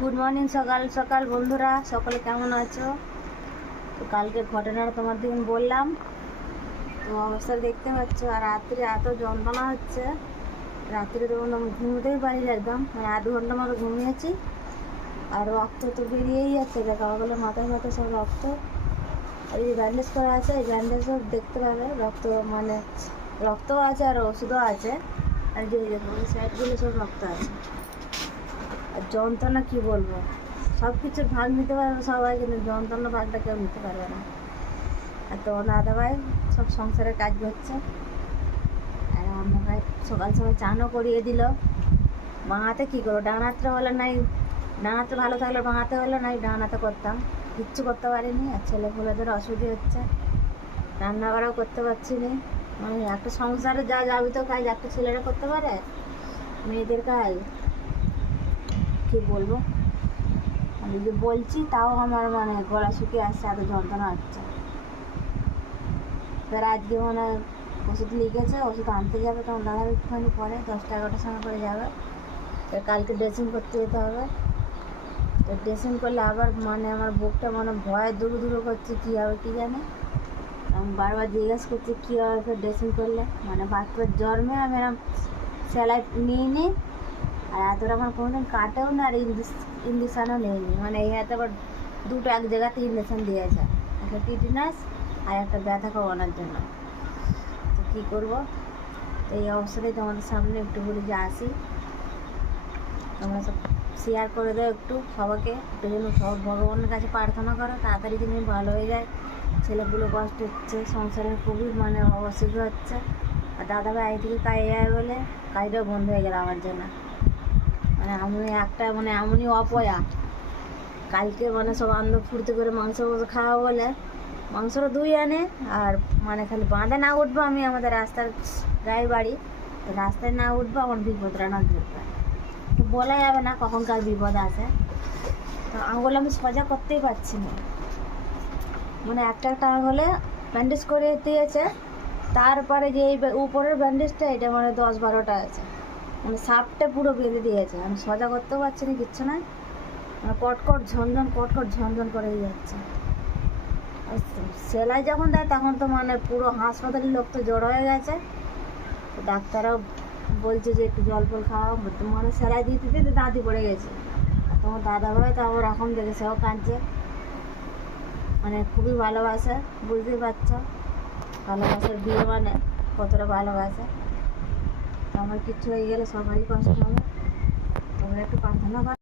Good morning সকাল সকাল বন্ধুরা, সকলে কেমন আছো? তো কালকের ঘটনাটা তোমার দিন বললাম, তো অবস্থা দেখতে পাচ্ছ। আর রাত্রে এত যন্ত্রণা হচ্ছে, রাত্রে তো ঘুমোতেই পারি না, একদম মানে 1/2 ঘন্টা মতো ঘুমিয়েছি। আর রক্ত তো বেরিয়েই যাচ্ছে, দেখা গেলো মাথায় মাথায় সব রক্ত। আর এই ব্যান্ডেজ করা আছে, এই ব্যান্ডেজও দেখতে পাবে রক্ত, মানে রক্তও আছে আর ওষুধও আছে। আর যে সাইডগুলো সব রক্ত আছে। আর যন্ত্রণা কী বলবো, সব কিছুর ভাগ নিতে পারবে সবাই, কিন্তু যন্ত্রণা ভাগটা কেউ নিতে পারবে না। আর তো দাদাভাই সব সংসারের কাজ করছে। আর আমাকে সকাল সকাল চানও করিয়ে দিল। বাঁ হাতে কী করবো, ডান হাতটা হলে নাই, ডান হাতে ভালো থাকলে বাঁ হাতে হলে নাই, ডান হাতে করতাম, কিচ্ছু করতে পারিনি। আর ছেলেপুলেদের অসুবিধা হচ্ছে, রান্না করাও করতে পারছি না। মানে একটা সংসারে যা যাবিত কাজ একটা ছেলেরা করতে পারে, মেয়েদের কাজ কী বলবো। আমি যে বলছি তাও আমার মানে গলা শুকিয়ে আসছে, এত যন্ত্রণা হচ্ছে। এবার আজকে মানে ওষুধ লিখেছে, ওষুধ আনতে যাবে, তখন দাদার একটুখানি পরে 10টা-11টার সময় করে যাবে। কালকে ড্রেসিং করতে যেতে হবে। তো ড্রেসিং করলে আবার মানে আমার বুকটা মানে ভয় দুরু দুরু করছে, কী হবে কী জানি। আমি বারবার জিজ্ঞেস করছি কী হবে ড্রেসিং করলে, মানে বাচ্চার জন্মে আমি এরকম সেলাই নিইনি, আর এতটা আমার কোনোদিন কাটেও না, আর ইঞ্জেকশানও নেইনি। মানে এই হাতে আবার দুটো এক জায়গাতে ইঞ্জেকশান দিয়েছে, একটা টিটেনাস আর একটা ব্যথা কমানোর জন্য। তো কী করবো, এই অবস্থাতেই তোমাদের সামনে একটু বলি যে আসি, তোমরা সব শেয়ার করে দাও একটু সবাইকে, একটু যেন সব ভগবানের কাছে প্রার্থনা করো তাড়াতাড়ি যেন ভালো হয়ে যায়। ছেলেগুলো কষ্ট হচ্ছে, সংসারের খুবই মানে অসুবিধা হচ্ছে। আর দাদাভাই আগে থেকে কাজে যায় বলে কাজটাও বন্ধ হয়ে গেল আমার জন্য। মানে আমি একটা মানে এমনই অপয়া, কালকে মানে সব আনন্দ ফুর্তি করে মাংস খাওয়া বলে মাংসটা ধুই আনে, আর মানে খালি বাঁধে না উঠবো আমি, আমাদের রাস্তার গায়ে বাড়ি, রাস্তায় না উঠবো আমার বিপদটা না ধরবে, তো বলা যাবে না কখনকার বিপদ আছে। তো আঙুল আমি সোজা করতেই পারছি না, মানে একটা একটা আঙুলে ব্যান্ডেজ করে দিয়েছে। তারপরে যে এই উপরের ব্যান্ডেজটা, এটা মানে 10-12টা আছে, মানে সাপটা পুরো বেঁধে দিয়েছে। আমি সোজা করতেও পারছি না, কিচ্ছু না, মানে কটকট ঝনঝন কটকট ঝনঝন করেই যাচ্ছে। সেলাই যখন দেয় তখন তো মানে পুরো হাসপাতালের লোক তো জড়ো হয়ে গেছে। তো ডাক্তারও বলছে যে একটু জল ফল খাওয়া, মানে সেলাই দিতে দিতে দাঁতি পড়ে গেছে। আর তোমার দাদাভাই তো আবার এখন দেখে সেও কাঁদছে, মানে খুবই ভালোবাসে, বুঝতেই পারছো ভালোবাসার বিয়ে মানে কতটা ভালোবাসে। তো আমার কিচ্ছু হয়ে গেলে সবারই কষ্ট হবে, তোমরা একটু প্রার্থনা করো।